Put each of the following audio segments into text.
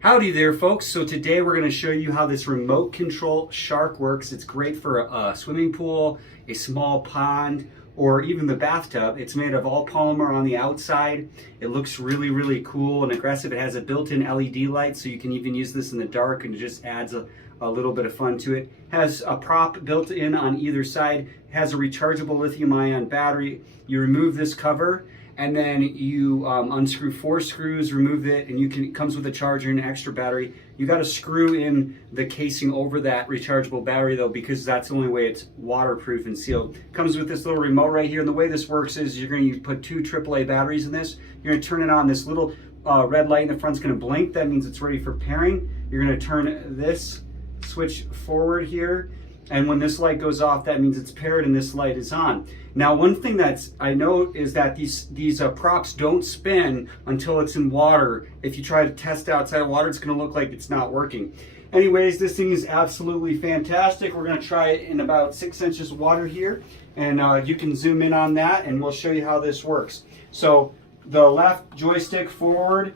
Howdy there, folks. So today we're going to show you how this remote control shark works. It's great for a swimming pool, a small pond, or even the bathtub. It's made of all polymer on the outside. It looks really, really cool and aggressive. It has a built-in LED light, so you can even use this in the dark, and it just adds a little bit of fun to it. Has a prop built in on either side. It has a rechargeable lithium-ion battery. You remove this cover, and then you unscrew 4 screws, remove it, and it comes with a charger and an extra battery. You got to screw in the casing over that rechargeable battery though, because that's the only way it's waterproof and sealed. Comes with this little remote right here, and the way this works is you're going to put 2 AAA batteries in this. You're going to turn it on. This little red light in the front's going to blink. That means it's ready for pairing. You're going to turn this switch forward here, and when this light goes off, that means it's paired and this light is on. Now, one thing I know is that these props don't spin until it's in water. If you try to test outside of water, it's going to look like it's not working. Anyways, this thing is absolutely fantastic. We're going to try it in about 6 inches of water here, and you can zoom in on that, and we'll show you how this works. So the left joystick forward,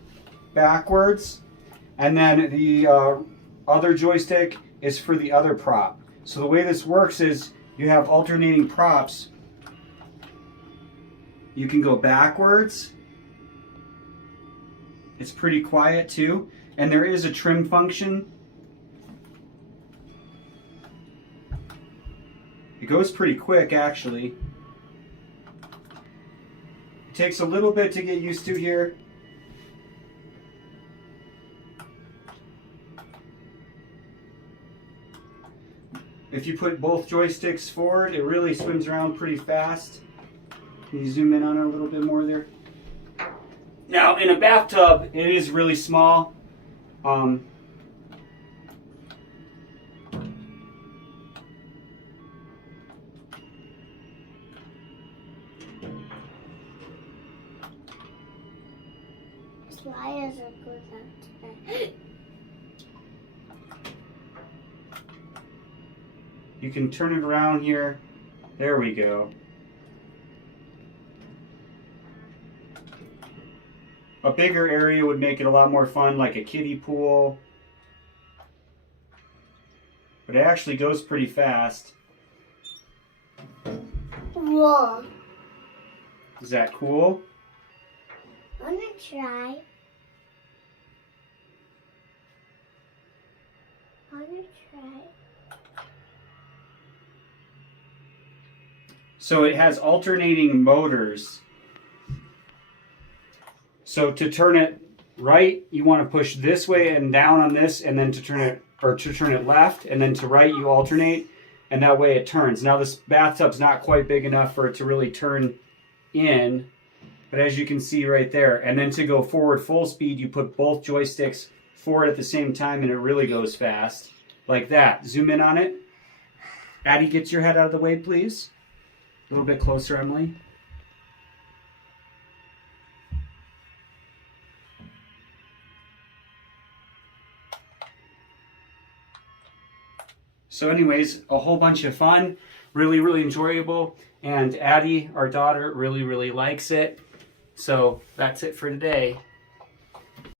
backwards, and then the other joystick is for the other prop. So the way this works is you have alternating props. You can go backwards. It's pretty quiet too. And there is a trim function. It goes pretty quick actually. It takes a little bit to get used to here. If you put both joysticks forward, it really swims around pretty fast. Can you zoom in on it a little bit more there? Now, in a bathtub, it is really small. Sliders are good today. You can turn it around here. There we go. A bigger area would make it a lot more fun, like a kiddie pool. But it actually goes pretty fast. Whoa. Is that cool? I'm gonna try. So it has alternating motors. So to turn it right, you want to push this way and down on this, and then to turn it left, and then to right you alternate, and that way it turns. Now this bathtub's not quite big enough for it to really turn in, but as you can see right there, and then to go forward full speed, you put both joysticks forward at the same time, and it really goes fast. Like that. Zoom in on it. Addie, get your head out of the way, please. A little bit closer, Emily. So anyways, a whole bunch of fun, really, really enjoyable. And Addie, our daughter, really, really likes it. So that's it for today.